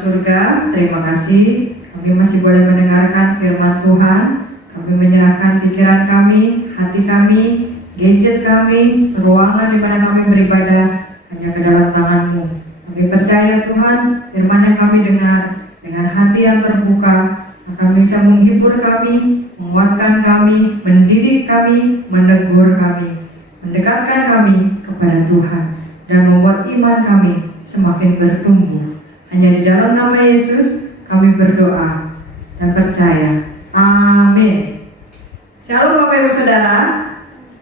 surga, terima kasih kami masih boleh mendengarkan firman Tuhan. Kami menyerahkan pikiran kami, hati kami, gadget kami, ruangan di mana kami beribadah hanya ke dalam tangan-Mu. Kami percaya Tuhan, firman yang kami dengar dengan hati yang terbuka akan bisa menghibur kami, menguatkan kami, mendidik kami, menegur kami, mendekatkan kami kepada Tuhan, dan membuat iman kami semakin bertumbuh. Hanya di dalam nama Yesus kami berdoa dan percaya. Amin. Shalom Bapak Ibu Saudara.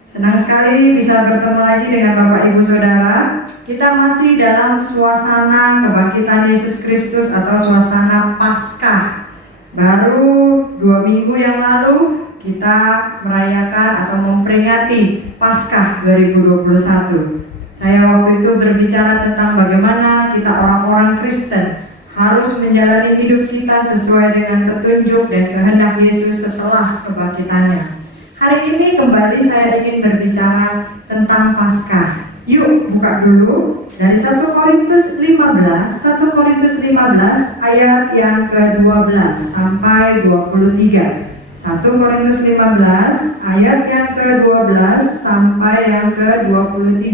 Senang sekali bisa bertemu lagi dengan Bapak Ibu Saudara. Kita masih dalam suasana kebangkitan Yesus Kristus atau suasana Paskah. Baru 2 minggu yang lalu kita merayakan atau memperingati Paskah 2021. Saya waktu itu berbicara tentang bagaimana kita orang-orang Kristen harus menjalani hidup kita sesuai dengan petunjuk dan kehendak Yesus setelah kebangkitannya. Hari ini kembali saya ingin berbicara tentang Paskah. Yuk buka dulu dari 1 Korintus 15 ayat yang ke-12 sampai 23. 1 Korintus 15 ayat yang ke-12 sampai yang ke-23.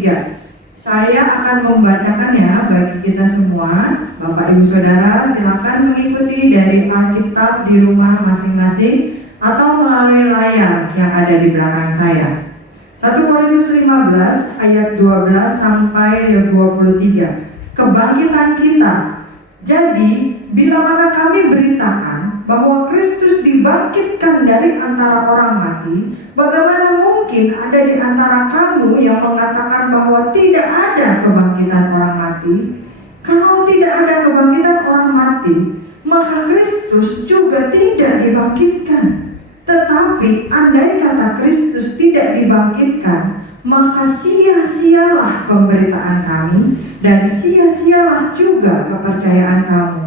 Saya akan membacakannya bagi kita semua. Bapak Ibu Saudara silakan mengikuti dari Alkitab di rumah masing-masing atau melalui layar yang ada di belakang saya. 1 Korintus 15 ayat 12 sampai 23. Kebangkitan kita. Jadi, bila mana kami beritakan bahwa Kristus dibangkitkan dari antara orang mati, bagaimana mungkin ada di antara kamu yang mengatakan bahwa tidak ada kebangkitan orang mati? Kalau tidak ada kebangkitan orang mati, maka Kristus juga tidak dibangkitkan. Tetapi andai kata Kristus tidak dibangkitkan, maka sia-sialah pemberitaan kami dan sia-sialah juga kepercayaan kamu.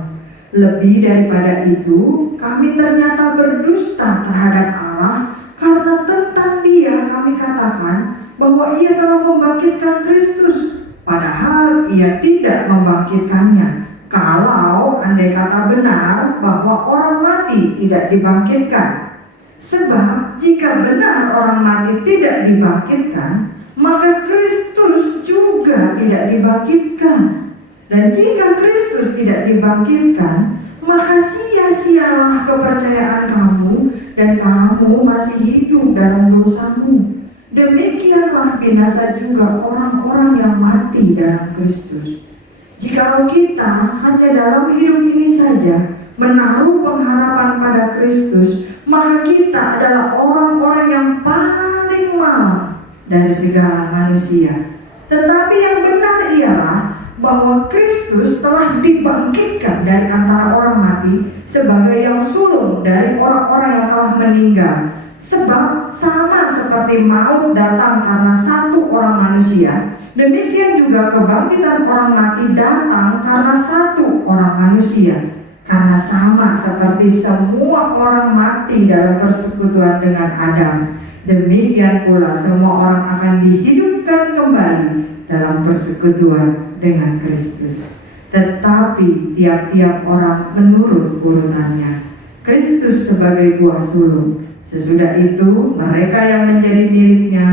Lebih daripada itu, kami ternyata berdusta terhadap Allah, karena tentang Dia kami katakan bahwa Ia telah membangkitkan Kristus, padahal Ia tidak membangkitkannya. Kalau andai kata benar bahwa orang mati tidak dibangkitkan. Sebab jika benar orang mati tidak dibangkitkan, maka Kristus juga tidak dibangkitkan. Dan jika Kristus tidak dibangkitkan, maka sia-sialah kepercayaan kamu dan kamu masih hidup dalam dosamu. Demikianlah binasa juga orang-orang yang mati dalam Kristus. Jikalau kita hanya dalam hidup ini saja menaruh pengharapan pada Kristus, maka kita adalah orang-orang yang paling malang dari segala manusia. Tetapi yang benar ialah bahwa Kristus telah dibangkitkan dari antara orang mati sebagai yang sulung dari orang-orang yang telah meninggal. Sebab sama seperti maut datang karena satu orang manusia, demikian juga kebangkitan orang mati datang karena satu orang manusia. Karena sama seperti semua orang mati dalam persekutuan dengan Adam, demikian pula semua orang akan dihidupkan kembali dalam persekutuan dengan Kristus. Tetapi tiap-tiap orang menurut urutannya. Kristus sebagai buah sulung, sesudah itu mereka yang menjadi miliknya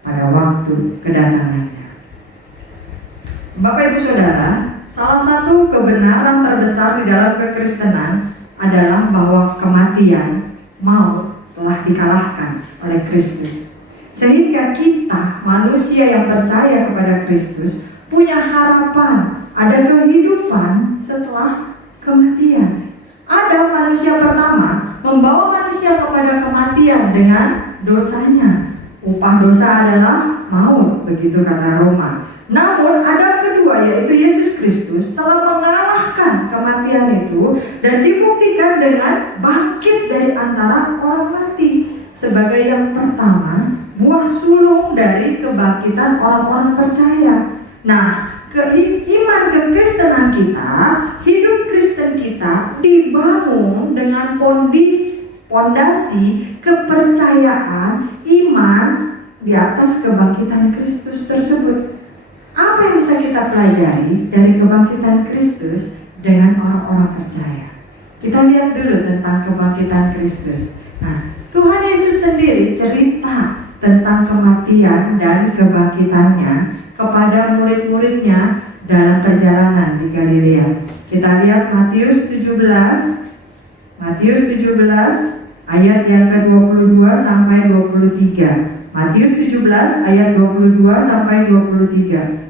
pada waktu kedatangannya. Bapak Ibu Saudara, salah satu kebenaran terbesar di dalam kekristenan adalah bahwa kematian, maut telah dikalahkan oleh Kristus. Sehingga kita, manusia yang percaya kepada Kristus, punya harapan, ada kehidupan setelah kematian. Adam manusia pertama membawa manusia kepada kematian dengan dosanya. Upah dosa adalah maut, begitu kata Roma. Namun Adam kedua, yaitu Yesus Kristus, telah mengalahkan kematian itu dan dibuktikan dengan bangkit dari antara orang mati sebagai yang pertama, buah sulung dari kebangkitan orang-orang percaya. Nah, iman kekristenan kita, hidup Kristen kita dibangun dengan pondasi kepercayaan iman di atas kebangkitan Kristus tersebut. Apa yang bisa kita pelajari dari kebangkitan Kristus dengan orang-orang percaya. Kita lihat dulu tentang kebangkitan Kristus. Nah, Tuhan Yesus sendiri cerita tentang kematian dan kebangkitannya kepada murid-muridnya dalam perjalanan di Galilea. Kita lihat Matius 17 ayat yang ke-22 sampai 23. Matius 17 ayat 22 sampai 23.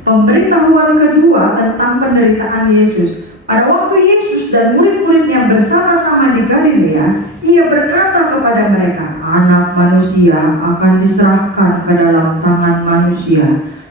Pemberitahuan kedua tentang penderitaan Yesus. Pada waktu Yesus dan murid-muridnya bersama-sama di Galilea, ia berkata kepada mereka, Anak manusia akan diserahkan ke dalam tangan manusia,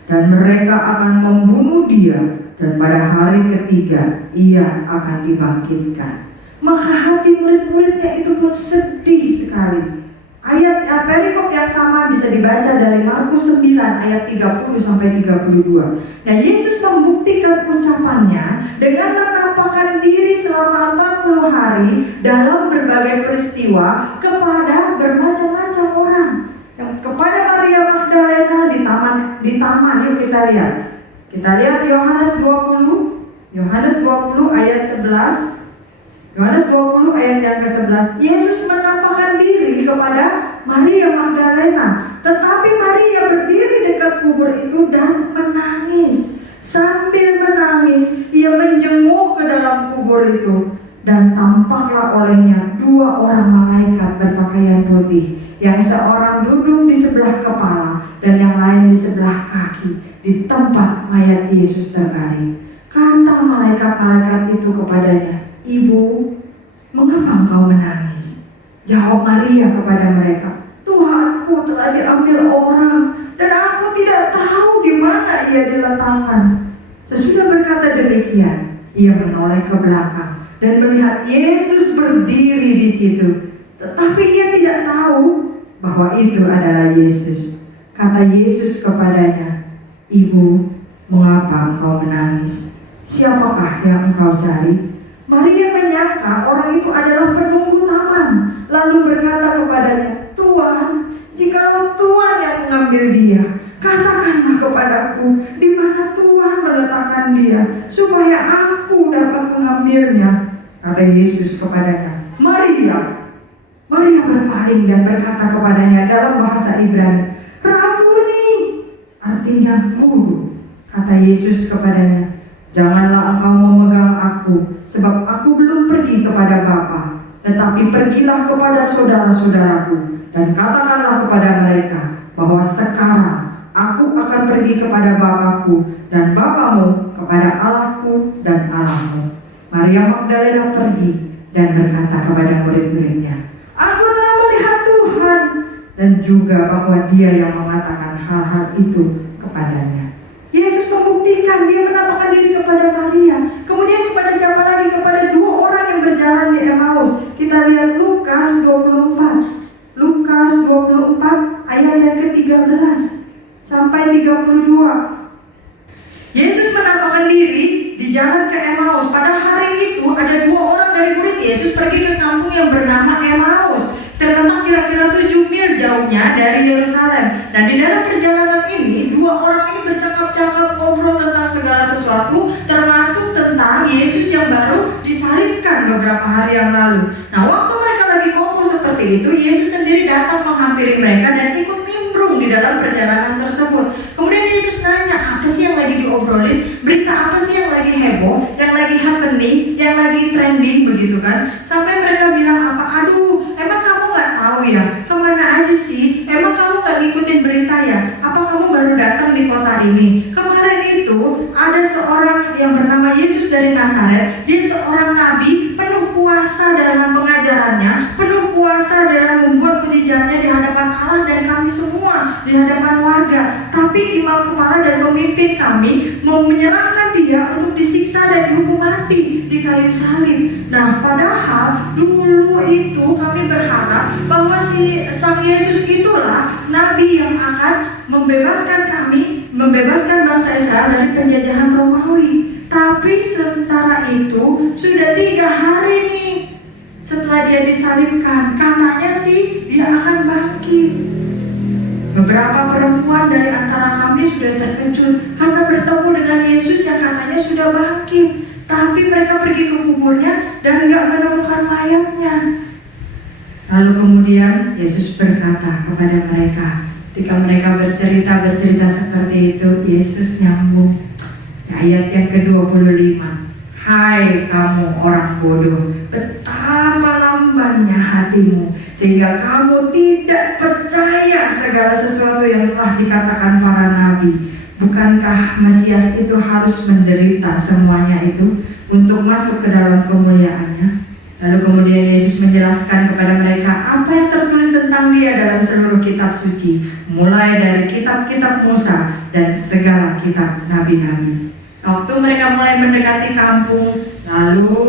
dan mereka akan membunuh dia, dan pada hari ketiga ia akan dibangkitkan. Maka hati murid-muridnya itu pun sedih sekali. Ayat perikop yang sama bisa dibaca dari Markus 9 ayat 30 sampai 32. Nah, Yesus membuktikan ucapannya dengan menampakkan diri selama 40 hari dalam berbagai peristiwa kepada bermacam-macam orang. Yang kepada Maria Magdalena di taman, yuk kita lihat. Kita lihat Yohanes 20 ayat 11. Yohanes 20 ayat yang ke-11. Yesus menampakkan diri kepada Maria Magdalena, tetapi Maria berdiri dekat kubur itu dan menangis. Sambil menangis, ia menjenguk ke dalam kubur itu, dan tampaklah olehnya dua orang malaikat berpakaian putih, yang seorang duduk di sebelah kepala dan yang lain di sebelah kaki di tempat mayat Yesus terbaring. Kata malaikat-malaikat itu kepadanya, Ibu, mengapa engkau menangis? Jawab Maria kepada mereka, Tuhanku telah diambil orang, dan aku tidak tahu di mana ia diletakkan. Sesudah berkata demikian, ia menoleh ke belakang dan melihat Yesus berdiri di situ. Tetapi ia tidak tahu bahwa itu adalah Yesus. Kata Yesus kepadanya, Ibu, mengapa engkau menangis? Siapakah yang engkau cari? Maria menyangka orang itu adalah penunggu taman, lalu berkata kepadanya, Tuhan, jikalau Tuhan yang mengambil dia, katakanlah kepadaku di mana Tuhan meletakkan dia, supaya aku dapat mengambilnya. Kata Yesus kepadanya, Maria. Maria berpaling dan berkata kepadanya dalam bahasa Ibrani, Rabuni, artinya guru. Kata Yesus kepadanya, janganlah engkau memegang aku, sebab aku belum pergi kepada Bapa, tetapi pergilah kepada saudara-saudaraku, dan katakanlah kepada mereka bahwa sekarang aku akan pergi kepada Bapakku dan Bapamu, kepada Allahku dan Allahmu. Maria Magdalena pergi dan berkata kepada murid-muridnya, aku telah melihat Tuhan, dan juga bahwa Dia yang mengatakan hal-hal itu kepadanya. Yesus membuktikan, dia menampakkan diri kepada Maria. Kemudian kepada siapa lagi? Kepada dua orang yang berjalan di Emmaus. Kita lihat Lukas 24. Lukas 24 ayat yang ke-13 sampai 32. Yesus menampakkan diri di jalan ke Emmaus. Pada hari itu ada dua orang dari murid Yesus pergi ke kampung yang bernama Emmaus. Terletak kira-kira 7 mil jauhnya dari Yerusalem. Dan di dalam perjalanan ini, dua orang ini bercakap-cakap, ngobrol tentang segala sesuatu, termasuk tentang Yesus yang baru disalibkan beberapa hari yang lalu. Nah, waktu mereka lagi kongko seperti itu, Yesus sendiri datang menghampiri mereka dan ikut nimbrung di dalam perjalanan tersebut. Kemudian Yesus nanya, apa sih yang lagi diobrolin? Berita apa sih yang lagi heboh, yang lagi happening, yang lagi trending begitu kan? Sampai mereka bilang apa? Aduh, emang kamu nggak tahu ya? Kemana aja sih? Emang kamu nggak ngikutin berita ya? Apa kamu baru datang di kota ini? Kemarin itu ada seorang yang bernama Yesus dari Nazaret. Dia seorang nabi, penuh kuasa dalam pengajarannya, penuh kuasa dalam membuat mujizatnya di hadapan Allah dan kami semua, di hadapan warga. Tapi imam kepala dan pemimpin kami mau menyerahkan dia untuk disiksa dan dihukum mati di kayu salib. Nah, padahal dulu itu kami berharap bahwa Sang Yesus itulah nabi yang akan membebaskan kami, membebaskan bangsa Israel dari penjajahan Romawi. Tapi sementara itu sudah 3 hari nih setelah dia disalibkan, katanya sih dia akan bangkit. Beberapa perempuan dari antara kami sudah terkejut karena bertemu dengan Yesus yang katanya sudah bangkit. Tetapi mereka pergi ke kuburnya dan nggak menemukan mayatnya. Lalu kemudian Yesus berkata kepada mereka, ketika mereka bercerita seperti itu, Yesus nyambung ayat yang ke-25. Hai kamu orang bodoh, betapa lambannya hatimu sehingga kamu tidak percaya segala sesuatu yang telah dikatakan para nabi. Bukankah Mesias itu harus menderita semuanya itu untuk masuk ke dalam kemuliaannya? Lalu kemudian Yesus menjelaskan kepada mereka apa yang tertulis tentang dia dalam seluruh kitab suci, mulai dari kitab-kitab Musa dan segala kitab nabi-nabi. Waktu mereka mulai mendekati kampung, lalu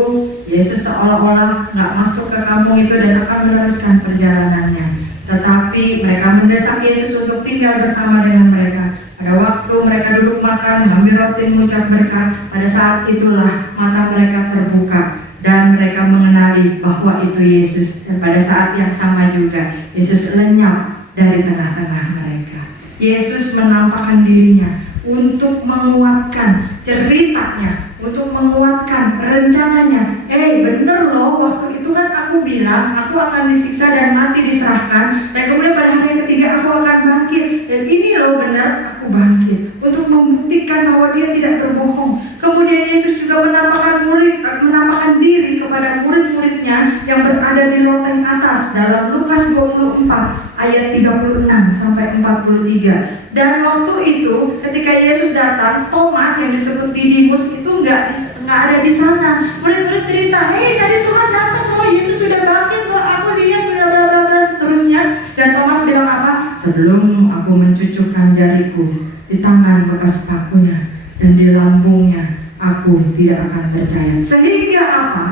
Yesus seolah-olah nggak masuk ke kampung itu dan akan meneruskan perjalanannya. Tetapi mereka mendesak Yesus untuk tinggal bersama dengan mereka. Pada waktu mereka duduk makan, mengambil roti, mengucap berkat, pada saat itulah mata mereka terbuka dan mereka mengenali bahwa itu Yesus. Dan pada saat yang sama juga Yesus lenyap dari tengah-tengah mereka. Yesus menampakkan dirinya untuk menguatkan ceritanya, untuk menguatkan rencananya. Bener loh, waktu itu kan aku bilang aku akan disiksa dan mati diserahkan, dan kemudian pada hari yang ketiga aku akan bangkit. Dan ini loh benar, aku bangkit untuk membuktikan bahwa dia tidak berbohong. Kemudian Yesus juga menampakkan diri kepada murid-muridnya yang berada di loteng atas dalam Lukas 24 ayat 36 sampai 43. Dan waktu itu ketika Yesus datang, Thomas yang disebut Didimus itu nggak ada di sana. Murid-murid cerita, tadi Tuhan datang loh, Yesus sudah bangkit loh, aku lihat bla bla bla seterusnya. Dan Thomas bilang apa? Sebelum aku mencucukkan jariku di tangan bekas pakunya dan di lambungnya, aku tidak akan percaya. Sehingga apa?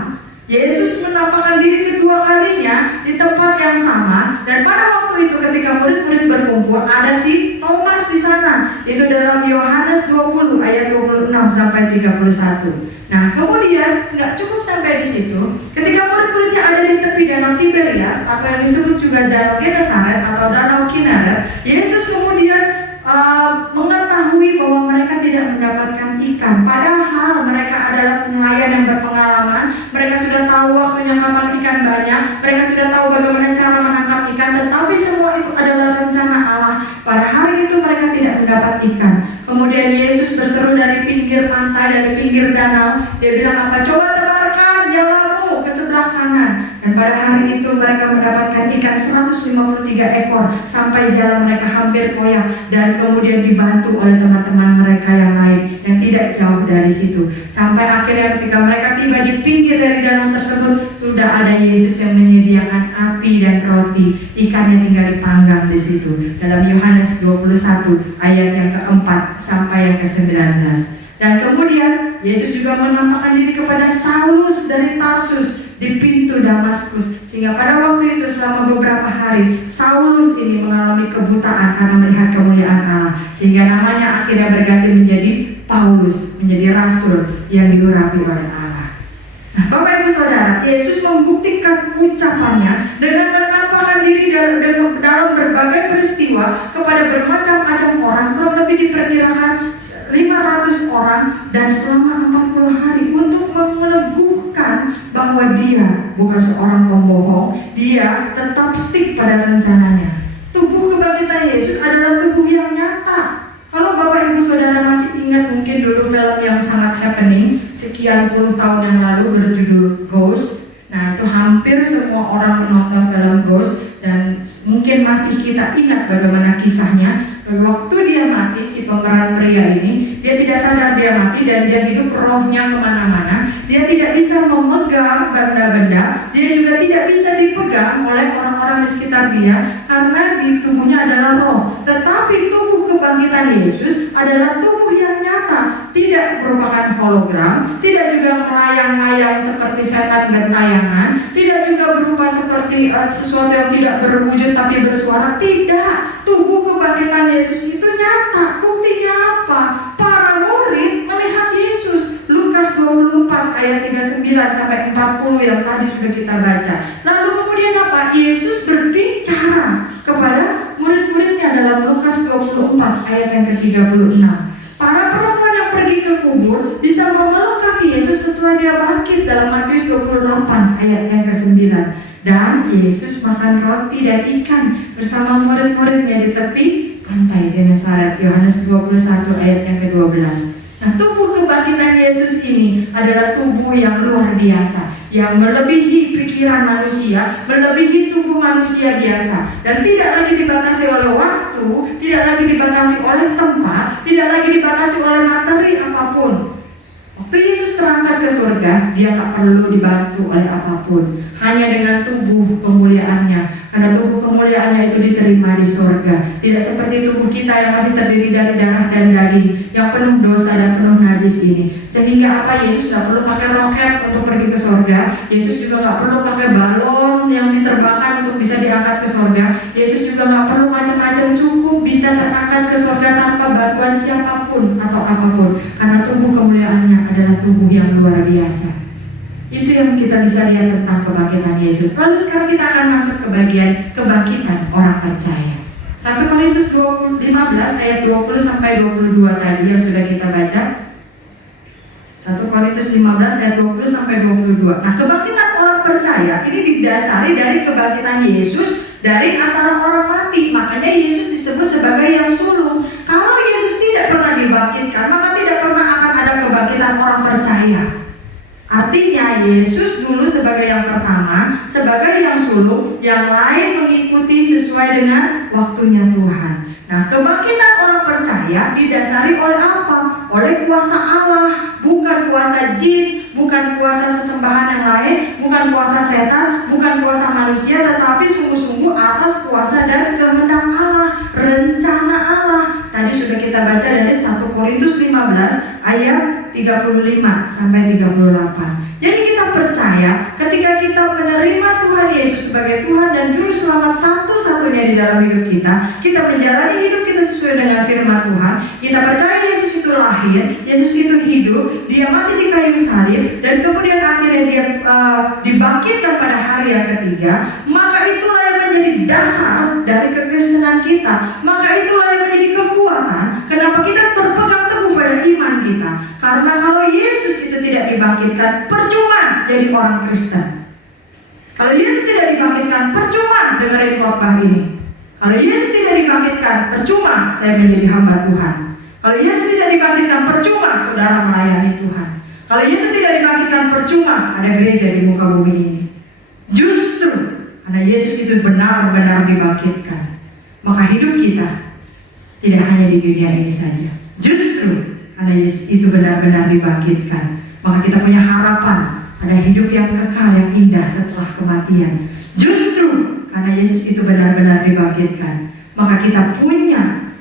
Yesus menampakkan diri kedua kalinya di tempat yang sama, dan pada waktu itu ketika murid-murid berkumpul ada si Thomas di sana. Itu dalam Yohanes 20 ayat 26 sampai 31. Nah, kemudian nggak cukup sampai di situ. Ketika murid-muridnya ada di tepi danau Tiberias atau yang disebut juga danau Genesaret atau danau Kineret, Yesus kemudian mengetahui bahwa mereka tidak mendapatkan ikan. Padahal mereka adalah nelayan yang berpengalaman. Mereka sudah tahu waktunya kapan ikan banyak. Mereka sudah tahu bagaimana cara menangkap ikan. Tetapi semua itu adalah rencana Allah. Pada hari itu mereka tidak mendapat ikan. Kemudian Yesus berseru dari pinggir pantai, dari pinggir danau. Dia bilang apa? Coba tebarkan jalamu ke sebelah kanan. Dan pada hari itu mereka mendapatkan ikan 153 ekor sampai jala mereka hampir koyak. Dan kemudian dibantu oleh teman-teman mereka yang lain yang tidak jauh dari situ. Sampai akhirnya ketika mereka tiba di pinggir dari danau tersebut, sudah ada Yesus yang menyediakan api dan roti. Ikannya tinggal dipanggang di situ. Dalam Yohanes 21 ayat yang keempat sampai yang ke-19. Dan kemudian Yesus juga menampakkan diri kepada Saulus dari Tarsus di pintu Damaskus, sehingga pada waktu itu selama beberapa hari Saulus ini mengalami kebutaan karena melihat kemuliaan Allah, sehingga namanya akhirnya berganti menjadi Paulus, menjadi rasul yang diurapi oleh Allah. Nah, Bapak Ibu Saudara, Yesus membuktikan ucapannya dengan menampakkan diri dalam berbagai peristiwa kepada bermacam-macam orang, kurang lebih diperkirakan 500 orang, dan selama 40 hari untuk meneguhkan bahwa dia bukan seorang pembohong. Dia tetap stick pada rencananya. Tubuh kebangkitan Yesus adalah tubuh yang nyata. Kalau Bapak Ibu Saudara masih ingat mungkin dulu film yang sangat happening sekian puluh tahun yang lalu berjudul Ghost. Nah, itu hampir semua orang menonton film Ghost, dan mungkin masih kita ingat bagaimana kisahnya. Waktu dia mati, si pemeran pria ini, dia tidak sadar dia mati dan dia hidup rohnya kemana-mana. Dia tidak bisa memegang benda-benda, dia juga tidak bisa dipegang oleh orang-orang di sekitar dia karena di tubuhnya adalah roh. Tetapi tubuh kebangkitan Yesus adalah tubuh yang nyata, tidak merupakan hologram, tidak juga melayang-layang seperti setan gentayangan, tidak juga berupa seperti sesuatu yang tidak berwujud tapi bersuara. Tidak, tubuh kebangkitan Yesus itu nyata. Buktinya apa? Para murid melihat Yesus. Lukas 24 ayat 39 sampai 40 yang tadi sudah kita baca. Lalu kemudian apa? Yesus berbicara kepada murid-muridnya dalam Lukas 24 ayat yang ke-36. Para perempuan yang pergi ke kubur bisa memeluk kaki Yesus setelah dia Yesus makan roti dan ikan bersama murid-muridnya di tepi pantai Genesaret. Yohanes 21 ayat yang ke-12. Nah, tubuh kebangkitan Yesus ini adalah tubuh yang luar biasa, yang melebihi pikiran manusia, melebihi tubuh manusia biasa, dan tidak lagi dibatasi oleh waktu, tidak lagi dibatasi oleh tempat, tidak lagi dibatasi oleh materi apapun. Waktu Yesus terangkat ke surga, dia tak perlu dibantu oleh apapun, hanya dengan tubuh kemuliaannya. Karena tubuh kemuliaannya itu diterima di surga. Tidak seperti tubuh kita yang masih terdiri dari darah dan daging, yang penuh dosa dan penuh najis ini. Sehingga apa? Yesus tidak perlu pakai roket untuk pergi ke surga. Yesus juga nggak perlu pakai balon yang diterbangkan untuk bisa diangkat ke surga. Yesus juga nggak perlu macam-macam, cukup bisa terangkat ke surga tanpa bantuan siapapun atau apapun. Karena tubuh kemuliaannya adalah tubuh yang luar biasa. Itu yang kita bisa lihat tentang kebangkitan Yesus. Lalu sekarang kita akan masuk ke bagian kebangkitan orang percaya. 1 Korintus 15 ayat 20 sampai 22 tadi yang sudah kita baca. 1 Korintus 15 ayat 20 sampai 22. Nah, kebangkitan orang percaya ini didasari dari kebangkitan Yesus dari antara orang mati. Makanya Yesus disebut sebagai yang sulung. Kalau Yesus tidak pernah dibangkitkan, maka tidak pernah akan ada kebangkitan orang percaya. Artinya Yesus dulu sebagai yang pertama, sebagai yang sulung, yang lain mengikuti sesuai dengan waktunya Tuhan. Nah, kebangkitan orang percaya didasari oleh apa? Oleh kuasa Allah, bukan kuasa jin, bukan kuasa sesembahan yang lain, bukan kuasa setan, bukan kuasa manusia, tetapi sungguh-sungguh atas kuasa dan kehendak Allah, rencana Allah. Tadi sudah kita baca dari 1 Korintus 15 ayat 35 sampai 38. Jadi kita percaya ketika kita menerima Tuhan Yesus sebagai Tuhan dan Juru Selamat satu-satunya di dalam hidup kita menjalani hidup kita sesuai dengan firman Tuhan. Kita percaya Yesus itu lahir, Yesus itu hidup, dia mati di kayu salib, dan kemudian akhirnya dia dibangkitkan pada hari yang ketiga. Maka itulah yang menjadi dasar dari kekristenan kita. Maka itulah yang menjadi kekuatan kenapa kita berpegang teguh pada iman kita. Karena kalau Yesus itu tidak dibangkitkan, percuma jadi orang Kristen. Kalau Yesus tidak dibangkitkan, percuma dengerin khotbah ini. Kalau Yesus tidak dibangkitkan, percuma saya menjadi hamba Tuhan. Kalau Yesus tidak dibangkitkan, percuma saudara melayani Tuhan. Kalau Yesus tidak dibangkitkan, percuma ada gereja di muka bumi ini. Justru karena Yesus itu benar-benar dibangkitkan, maka hidup kita tidak hanya di dunia ini saja. Justru karena Yesus itu benar-benar dibangkitkan, maka kita punya harapan pada hidup yang kekal yang indah setelah kematian. Justru karena Yesus itu benar-benar dibangkitkan, maka kita punya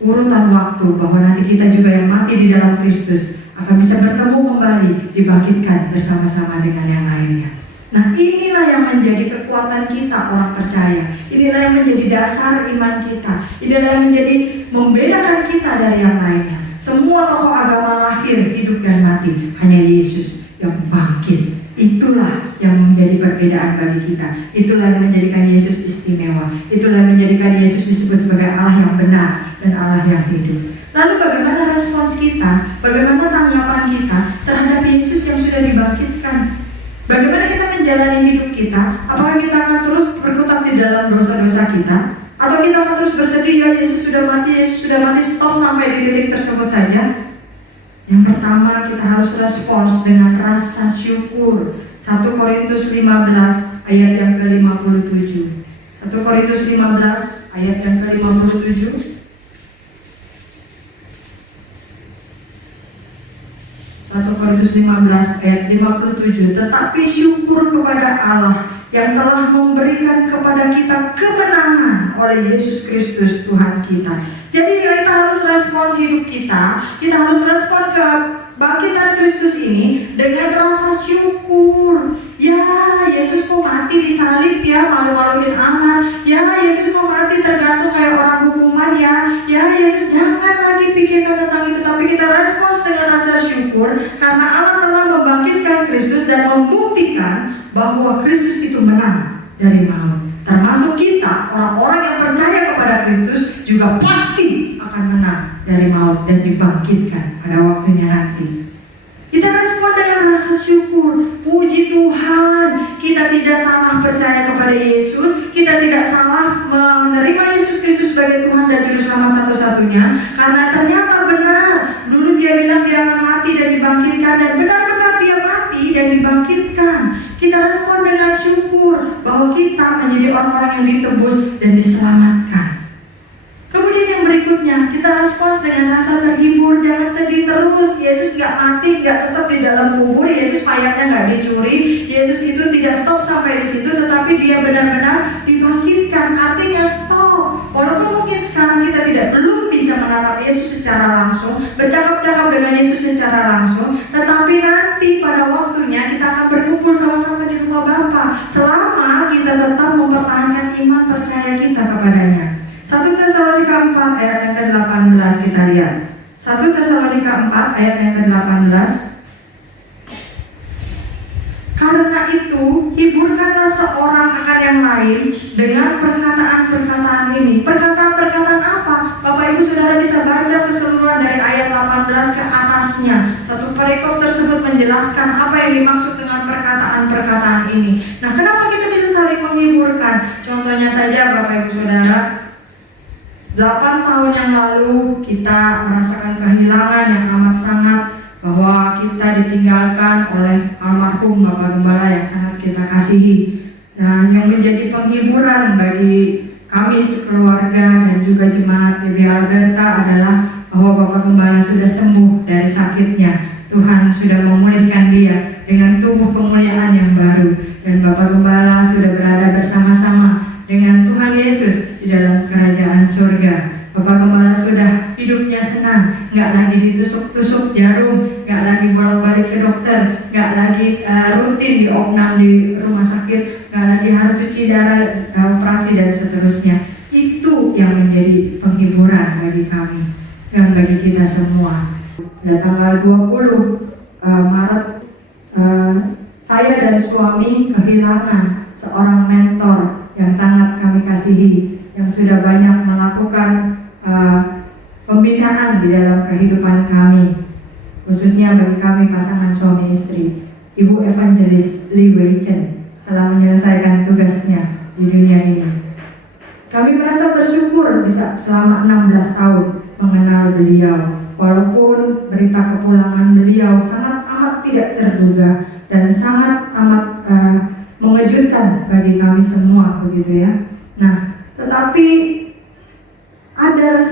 urutan waktu bahwa nanti kita juga yang mati di dalam Kristus akan bisa bertemu kembali, dibangkitkan bersama-sama dengan yang lainnya. Nah, inilah yang menjadi kekuatan kita orang percaya. Inilah yang menjadi dasar iman kita. Inilah yang menjadi membedakan kita dari yang lainnya. Semua tokoh agama lahir, hidup dan mati, hanya Yesus yang bangkit. Itulah yang menjadi perbedaan bagi kita. Itulah yang menjadikan Yesus istimewa. Itulah yang menjadikan Yesus disebut sebagai Allah yang benar dan Allah yang hidup. Lalu bagaimana respons kita? Bagaimana tanggapan kita terhadap Yesus yang sudah dibangkitkan? Bagaimana kita menjalani hidup kita? Apakah kita akan terus berkutat di dalam dosa-dosa kita? Atau kita akan terus bersedih, ya Yesus sudah mati, stop sampai di titik tersebut saja? Yang pertama, kita harus respons dengan rasa syukur. 1 Korintus 15 ayat yang ke-57. 1 Korintus 15 ayat yang ke-57. 1 Korintus 15 ayat 57. Tetapi syukur kepada Allah yang telah memberikan kepada kita kemenangan oleh Yesus Kristus Tuhan kita. Jadi kita harus respon hidup kita harus respon ke bangkitan Kristus ini dengan rasa syukur. Ya, Yesus kok mati di salib ya, malu-maluin amat. Ya, Yesus kok mati tergantung kayak orang hukuman ya. Ya, Yesus jangan lagi pikirkan tentang itu, tapi kita respons dengan rasa syukur karena Allah telah membangkitkan Kristus dan membuktikan bahwa Kristus itu menang dari maut. Termasuk kita, orang-orang yang percaya kepada Kristus juga pasti akan menang dari maut dan dibangkitkan pada waktunya nanti. Kita respon dengan rasa syukur. Puji Tuhan, kita tidak salah percaya kepada Yesus, kita tidak salah menerima Yesus Kristus sebagai Tuhan dan Juru Selamat satu-satunya, karena ternyata benar dulu dia bilang dia akan mati dan dibangkitkan, dan benar-benar dia mati dan dibangkitkan. Kita respon dengan syukur bahwa kita menjadi orang-orang yang ditebus dan diselamatkan. Kemudian yang berikutnya, kita respons dengan rasa terhibur. Jangan sedih terus. Yesus gak mati, gak tetap di dalam kubur. Yesus mayatnya gak dicuri. Yesus itu tidak stop sampai di situ, tetapi dia benar-benar dibangkitkan. Artinya stop. Walaupun mungkin sekarang kita belum bisa menatap Yesus secara langsung, bercakap-cakap dengan Yesus secara langsung, tetapi nanti pada waktunya kita akan berkumpul sama-sama di rumah Bapa, selama kita tetap mempertahankan iman percaya kita kepadanya. 1 Tesalonika 4 ayat yang ke-18 kita lihat. 1 Tesalonika 4 ayat yang ke-18. Karena itu, hiburkanlah seorang akan yang lain dengan perkataan-perkataan ini. Perkataan-perkataan apa? Bapak Ibu Saudara bisa baca keseluruhan dari ayat 18 ke atasnya. Satu perikop tersebut menjelaskan apa yang dimaksud dengan perkataan-perkataan ini. Nah, kenapa kita bisa saling menghiburkan? Contohnya saja Bapak Ibu Saudara, 8 tahun yang lalu kita merasakan kehilangan yang amat sangat, bahwa kita ditinggalkan oleh almarhum Bapak Gembala yang sangat kita kasihi. Dan yang menjadi penghiburan bagi kami sekeluarga dan juga jemaat GBI Alberta adalah bahwa Bapak Gembala sudah sembuh dari sakitnya. Tuhan sudah memulihkan dia dengan tubuh kemuliaan yang baru, dan Bapak Gembala sudah berada bersama-sama dengan Tuhan Yesus di dalam kerajaan surga. Bapak Gembala sudah hidupnya senang, nggak lagi ditusuk-tusuk jarum, nggak lagi bolak-balik ke dokter, nggak lagi rutin diopnam di rumah sakit, nggak lagi harus cuci darah, operasi dan seterusnya. Itu yang menjadi penghiburan bagi kami dan bagi kita semua. Pada tanggal 20 Maret saya dan suami kehilangan seorang mentor yang sangat kami kasihi, yang sudah banyak melakukan pembinaan di dalam kehidupan kami, khususnya bagi kami pasangan suami istri. Ibu Evangelis Lee Wei Chen telah menyelesaikan tugasnya di dunia ini. Kami merasa bersyukur bisa selama 16 tahun mengenal beliau, walaupun berita kepulangan beliau sangat amat tidak terduga dan sangat amat mengejutkan bagi kami semua, begitu ya. Nah, tetapi ada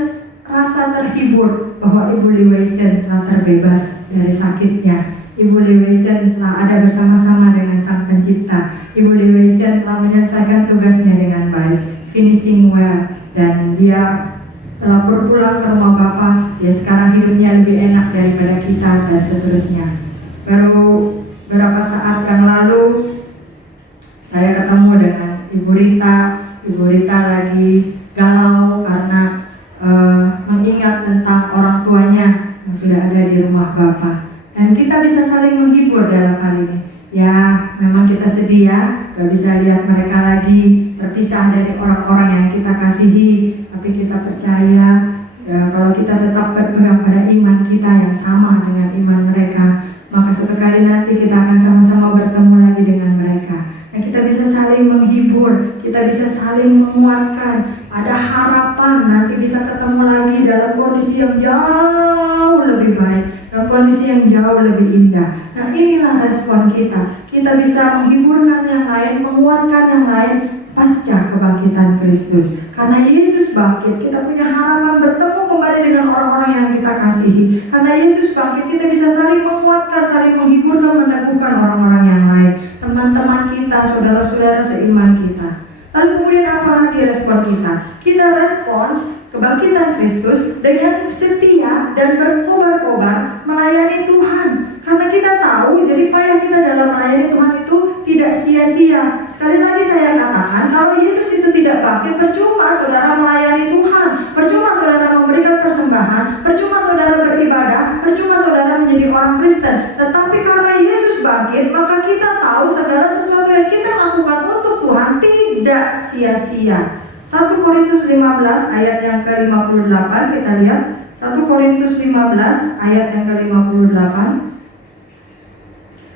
rasa terhibur bahwa Ibu Lee Wei Chen telah terbebas dari sakitnya. Ibu Lee Wei Chen telah ada bersama-sama dengan Sang Pencipta. Ibu Lee Wei Chen telah menyelesaikan tugasnya dengan baik, finishing well, dan dia telah berpulang ke rumah Bapa. Dia sekarang hidupnya lebih enak daripada kita dan seterusnya. Baru beberapa saat yang lalu saya ketemu dengan Ibu Rita. Ibu Rita lagi galau karena mengingat tentang orang tuanya yang sudah ada di rumah Bapa. Dan kita bisa saling menghibur dalam hal ini. Ya, memang kita sedih ya, gak bisa lihat mereka lagi terpisah dari orang-orang yang kita kasihi. Tapi kita percaya kalau kita tetap berpegang pada iman kita yang sama dengan iman mereka, maka suatu kali nanti kita akan sama-sama bertemu lagi dengan mereka. Dan kita bisa saling menghibur, kita bisa saling menguatkan. Ada harapan nanti bisa ketemu lagi dalam kondisi yang jauh lebih baik, dalam kondisi yang jauh lebih indah. Nah, inilah respon kita. Kita bisa menghiburkan yang lain, menguatkan yang lain pasca kebangkitan Kristus. Karena Yesus bangkit, kita punya harapan bertemu kembali dengan orang-orang yang kita kasihi. Karena Yesus bangkit, kita bisa saling menguatkan, saling menghibur dan meneguhkan orang-orang yang lain, teman-teman kita, saudara-saudara seiman kita. Lalu kemudian apa lagi respon kita? Kita respons kebangkitan Kristus dengan setia dan berkobar-kobar melayani Tuhan. Karena kita tahu jadi payah kita dalam melayani Tuhan itu tidak sia-sia. Sekali lagi saya katakan, kalau Yesus itu tidak bangkit, percuma saudara melayani Tuhan, percuma saudara memberikan persembahan, percuma saudara beribadah, percuma saudara menjadi orang Kristen. Tetapi karena Yesus bangkit, maka kita tahu saudara sesuatu yang kita lakukan untuk Tuhan tidak sia-sia. 1 Korintus 15 ayat yang ke-58 kita lihat. 1 Korintus 15 ayat yang ke-58.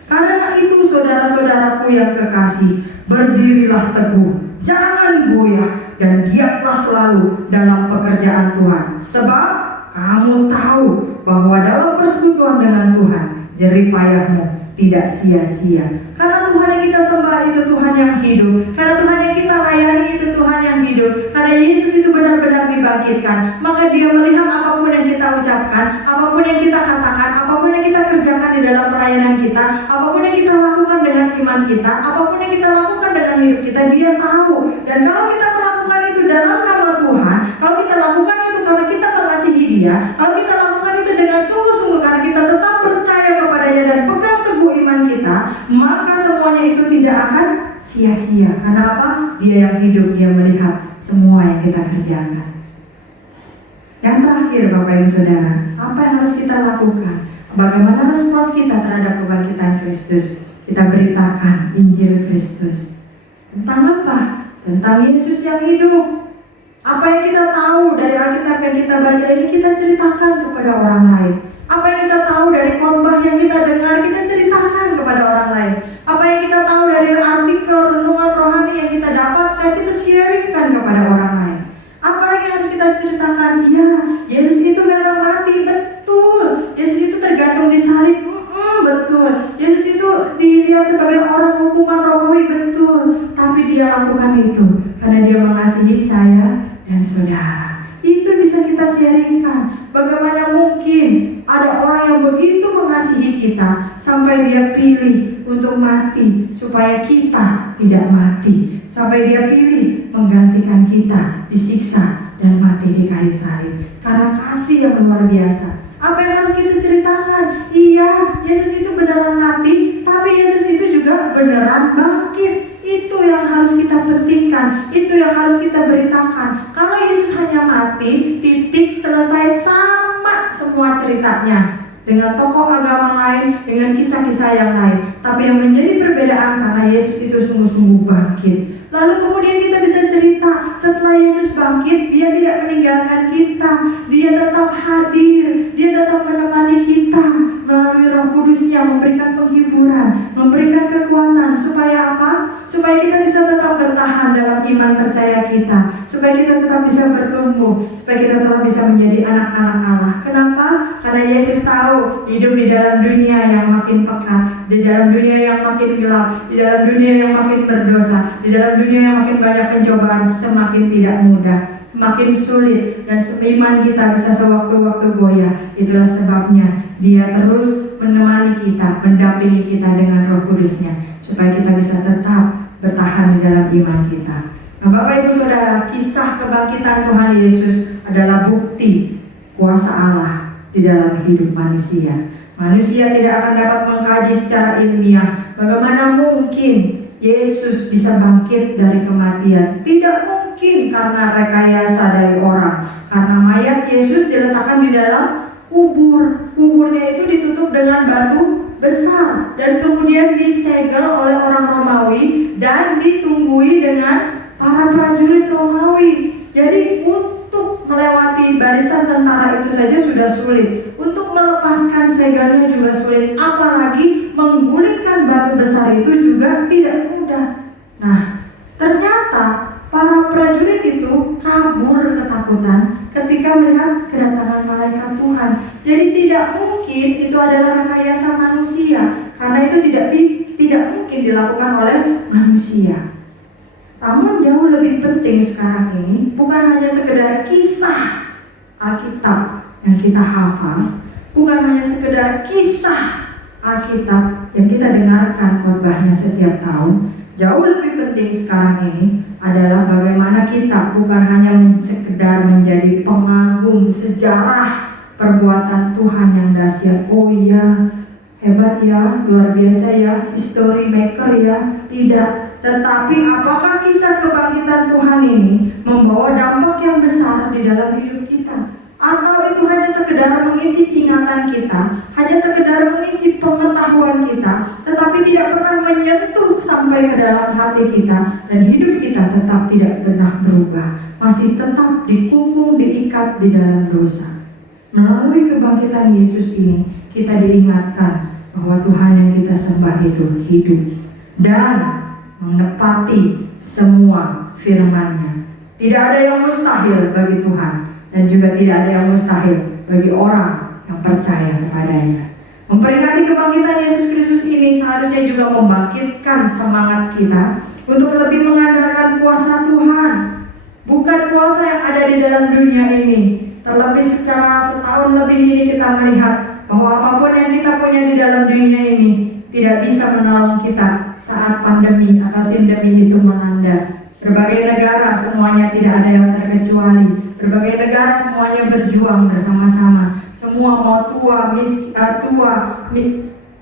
Karena itu saudara-saudaraku yang kekasih, Berdirilah teguh, jangan goyah, dan giatlah selalu dalam pekerjaan Tuhan. Sebab kamu tahu bahwa dalam persekutuan dengan Tuhan, jerih payahmu tidak sia-sia. Karena Tuhan yang kita sembah itu Tuhan yang hidup. Karena Tuhan yang kita layani itu Tuhan yang hidup. Karena Yesus itu benar-benar dibangkitkan. Maka Dia melihat apapun yang kita ucapkan, apapun yang kita katakan, apapun yang kita kerjakan di dalam pelayanan kita, apapun yang kita lakukan dengan iman kita, apapun yang kita lakukan dengan hidup kita, Dia tahu. Dan kalau kita melakukan itu dalam nama Tuhan, kalau kita lakukan itu karena kita mengasihi Dia, kalau kita lakukan itu dengan sungguh-sungguh karena kita tetap percaya kepada-Nya dan pegang teguh iman kita, maka semuanya itu tidak akan sia-sia. Karena apa? Dia yang hidup, Dia melihat semua yang kita kerjakan. Yang terakhir, Bapak Ibu Saudara, apa yang harus kita lakukan? Bagaimana respons kita terhadap kebangkitan Kristus? Kita beritakan Injil Kristus. Tentang apa? Tentang Yesus yang hidup. Apa yang kita tahu dari Alkitab yang kita baca ini, kita ceritakan kepada orang lain. Apa yang kita tahu dari khotbah yang kita dengar, kita ceritakan kepada orang lain. Apa yang kita tahu dari artikel renungan rohani yang kita dapatkan, kita sharingkan kepada orang lain. Apalagi harus kita ceritakan, ya Yesus itu memang mati, betul. Yesus itu tergantung di salib, betul. Yesus itu dilihat sebagai orang hukuman romawi, betul. Tapi Dia lakukan itu karena Dia mengasihi saya dan saudara. Itu bisa kita sharingkan. Bagaimana mungkin ada orang yang begitu mengasihi kita sampai Dia pilih untuk mati supaya kita tidak mati, sampai Dia pilih menggantikan kita disiksa dan mati di kayu salib karena kasih yang luar biasa. Apa yang harus kita ceritakan? Iya, Yesus itu beneran mati, tapi Yesus itu juga beneran bangkit. Itu yang harus kita pentingkan, itu yang harus kita beritakan. Kalau Yesus hanya mati, titik, selesai, sama semua ceritanya dengan tokoh agama lain, dengan kisah-kisah yang lain. Tapi yang menjadi perbedaan karena Yesus itu sungguh-sungguh bangkit. Lalu kemudian kita bisa cerita, setelah Yesus bangkit, Dia tidak meninggalkan kita. Dia tetap hadir, Dia tetap menemani kita melalui Roh Kudus-Nya, memberikan penghiburan, memberikan kekuatan. Supaya apa? Supaya kita bisa tetap bertahan dalam iman percaya kita, supaya kita tetap bisa bertumbuh, supaya kita tetap bisa menjadi anak-anak Allah. Kenapa? Karena Yesus tahu hidup di dalam dunia yang makin pekat, di dalam dunia yang makin gelap, di dalam dunia yang makin berdosa, di dalam dunia yang makin banyak pencobaan, semakin tidak mudah, makin sulit, dan iman kita bisa sewaktu-waktu goyah. Itulah sebabnya Dia terus menemani kita, mendampingi kita dengan Roh Kudus-Nya, supaya kita bisa tetap bertahan di dalam iman kita. Nah, Bapak Ibu Saudara, kisah kebangkitan Tuhan Yesus adalah bukti kuasa Allah di dalam hidup manusia. Manusia tidak akan dapat mengkaji secara ilmiah bagaimana mungkin Yesus bisa bangkit dari kematian. Tidak mungkin karena rekayasa dari orang. Karena mayat Yesus diletakkan di dalam kubur. Kuburnya itu ditutup dengan batu besar dan kemudian disegel oleh orang Romawi dan ditunggui dengan para prajurit Romawi. Jadi untuk melewati barisan tentara itu saja sudah sulit. Untuk melepaskan segelnya juga sulit. Apalagi menggulingkan batu besar itu juga tidak mudah. Nah, ternyata para prajurit itu kabur ketakutan ketika melihat kedatangan malaikat Tuhan. Jadi tidak mungkin itu adalah rekayasa manusia, karena itu tidak mungkin dilakukan oleh manusia. Namun jauh lebih penting sekarang ini bukan hanya sekedar kisah Alkitab yang kita hafal, bukan hanya sekedar kisah Alkitab yang kita dengarkan khotbahnya setiap tahun. Jauh lebih penting sekarang ini adalah bagaimana kita bukan hanya sekedar menjadi pengagum sejarah perbuatan Tuhan yang dahsyat. Oh iya, hebat ya, luar biasa ya, history maker ya. Tidak, tetapi apakah kisah kebangkitan Tuhan ini membawa dampak yang besar di dalam hidup kita? Atau itu hanya sekedar mengisi ingatan kita, hanya sekedar mengisi pengetahuan kita, tetapi tidak pernah menyentuh sampai ke dalam hati kita, dan hidup kita tetap tidak pernah berubah, masih tetap dikungkung, diikat di dalam dosa. Melalui kebangkitan Yesus ini, kita diingatkan bahwa Tuhan yang kita sembah itu hidup, dan menepati semua firman-Nya. Tidak ada yang mustahil bagi Tuhan, dan juga tidak ada yang mustahil bagi orang yang percaya kepada-Nya. Memperingati kebangkitan Yesus Kristus ini seharusnya juga membangkitkan semangat kita untuk lebih mengandalkan kuasa Tuhan, bukan kuasa yang ada di dalam dunia ini. Terlebih secara setahun lebih ini kita melihat bahwa apapun yang kita punya di dalam dunia ini tidak bisa menolong kita saat pandemi atau sindemi itu melanda. Berbagai negara semuanya tidak ada yang terkecuali. Berbagai negara semuanya berjuang bersama-sama. Semua mau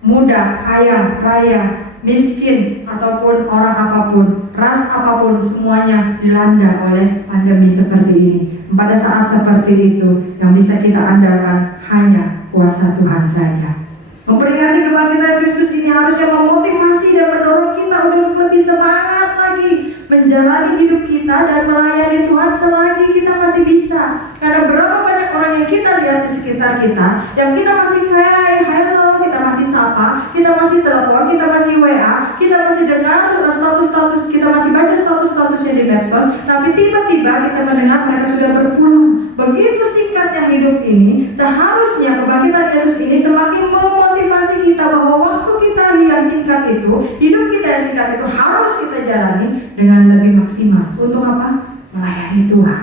muda, kaya, raya, miskin, ataupun orang apapun, ras apapun, semuanya dilanda oleh pandemi seperti ini. Pada saat seperti itu, yang bisa kita andalkan hanya kuasa Tuhan saja. Memperingati kebangkitan Kristus ini harusnya memotivasi dan mendorong kita untuk lebih semangat lagi menjalani hidup kita dan melayani Tuhan selagi kita masih bisa. Karena berapa banyak orang yang kita lihat di sekitar kita, yang kita masih kayak hello, kita masih sapa, kita masih telepon, kita masih WA, kita masih dengar status-status, kita masih baca status-statusnya di medsos, tapi tiba-tiba kita mendengar mereka sudah berpulang. Begitu singkatnya hidup ini, seharusnya kebangkitan Yesus ini semakin memotivasi kita bahwa waktu kita yang singkat itu, hidup kita yang singkat itu harus kita jalani dengan lebih maksimal. Untuk apa? Melayani Tuhan,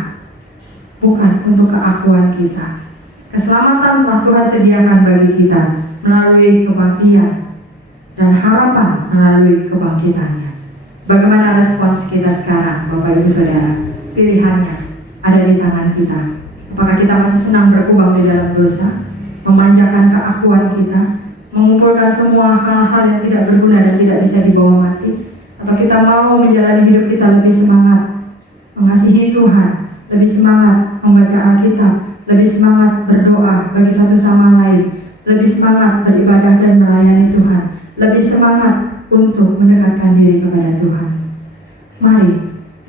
bukan untuk keakuan kita. Keselamatan telah Tuhan sediakan bagi kita melalui kebangkitan dan harapan melalui kebangkitannya. Bagaimana respons kita sekarang, Bapak Ibu Saudara? Pilihannya ada di tangan kita. Apakah kita masih senang berkubang di dalam dosa, memanjakan keakuan kita, mengumpulkan semua hal-hal yang tidak berguna dan tidak bisa dibawa mati? Atau kita mau menjalani hidup kita lebih semangat mengasihi Tuhan, lebih semangat membaca Alkitab, lebih semangat berdoa bagi satu sama lain, lebih semangat beribadah dan melayani Tuhan, lebih semangat untuk mendekatkan diri kepada Tuhan? Mari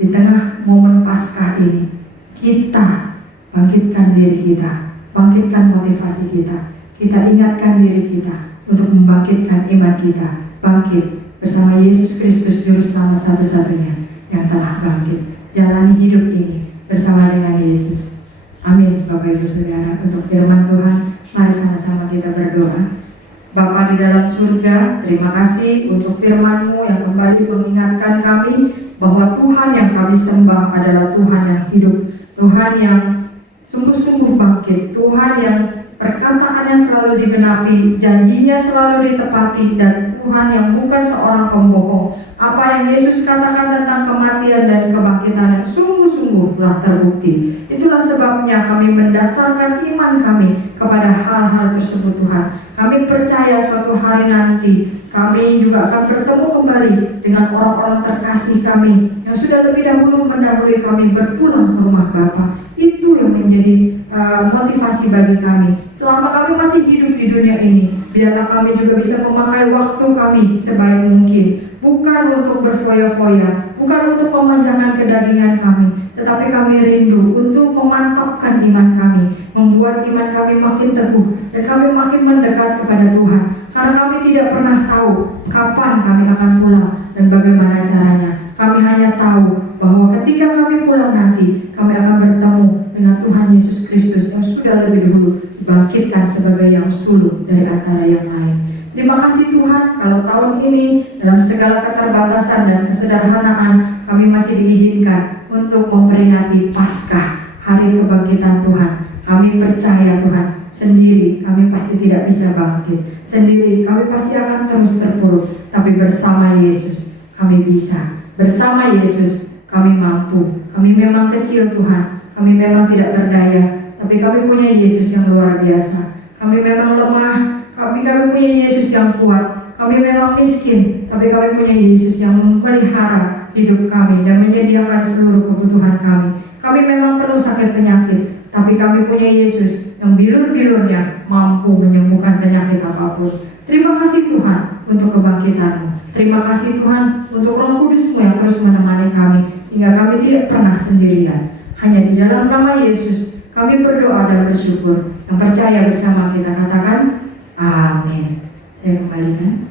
di tengah momen Paskah ini kita bangkitkan diri kita, bangkitkan motivasi kita. Kita ingatkan diri kita untuk membangkitkan iman kita, bangkit bersama Yesus Kristus Juru Selamat satu-satunya yang telah bangkit. Jalani hidup ini bersama dengan Yesus. Amin. Bapak Ibu Saudara, untuk firman Tuhan, mari sama-sama kita berdoa. Bapa di dalam surga, terima kasih untuk firman-Mu yang kembali mengingatkan kami bahwa Tuhan yang kami sembah adalah Tuhan yang hidup, Tuhan yang sungguh-sungguh bangkit, Tuhan yang perkataannya selalu digenapi, janjinya selalu ditepati, dan Tuhan yang bukan seorang pembohong. Apa yang Yesus katakan tentang kematian dan kebangkitan yang sungguh-sungguh telah terbukti. Itulah sebabnya kami mendasarkan iman kami kepada hal-hal tersebut, Tuhan. Kami percaya suatu hari nanti kami juga akan bertemu kembali dengan orang-orang terkasih kami yang sudah lebih dahulu mendahului kami berpulang ke rumah Bapa. Itu yang menjadi motivasi bagi kami. Selama kami masih hidup di dunia ini, biarlah kami juga bisa memakai waktu kami sebaik mungkin. Bukan untuk berfoya-foya, bukan untuk memanjakan kedagingan kami, tetapi kami rindu untuk memantapkan iman kami, membuat iman kami makin teguh, dan kami makin mendekat kepada Tuhan. Karena kami tidak pernah tahu kapan kami akan pulang dan bagaimana caranya. Kami hanya tahu bahwa ketika kami pulang nanti, kami akan bertemu dengan Tuhan Yesus Kristus yang sudah lebih dahulu dibangkitkan sebagai yang sulung dari antara yang lain. Terima kasih Tuhan, kalau tahun ini dalam segala keterbatasan dan kesederhanaan kami masih diizinkan untuk memperingati Paskah, hari kebangkitan Tuhan. Kami percaya Tuhan, sendiri kami pasti tidak bisa bangkit, sendiri kami pasti akan terus terpuruk, tapi bersama Yesus kami bisa. Bersama Yesus kami mampu. Kami memang kecil Tuhan, kami memang tidak berdaya, tapi kami punya Yesus yang luar biasa. Kami memang lemah, kami punya Yesus yang kuat. Kami memang miskin, tapi kami punya Yesus yang memelihara hidup kami dan menyediakan seluruh kebutuhan kami. Kami memang penuh sakit penyakit, tapi kami punya Yesus yang bilur-bilurnya mampu menyembuhkan penyakit apapun. Terima kasih Tuhan untuk kebangkitan-Mu. Terima kasih Tuhan untuk Roh Kudus-Mu yang terus menemani kami, sehingga kami tidak pernah sendirian. Hanya di dalam nama Yesus kami berdoa dan bersyukur. Yang percaya bersama kita katakan amin. Saya kembalikan.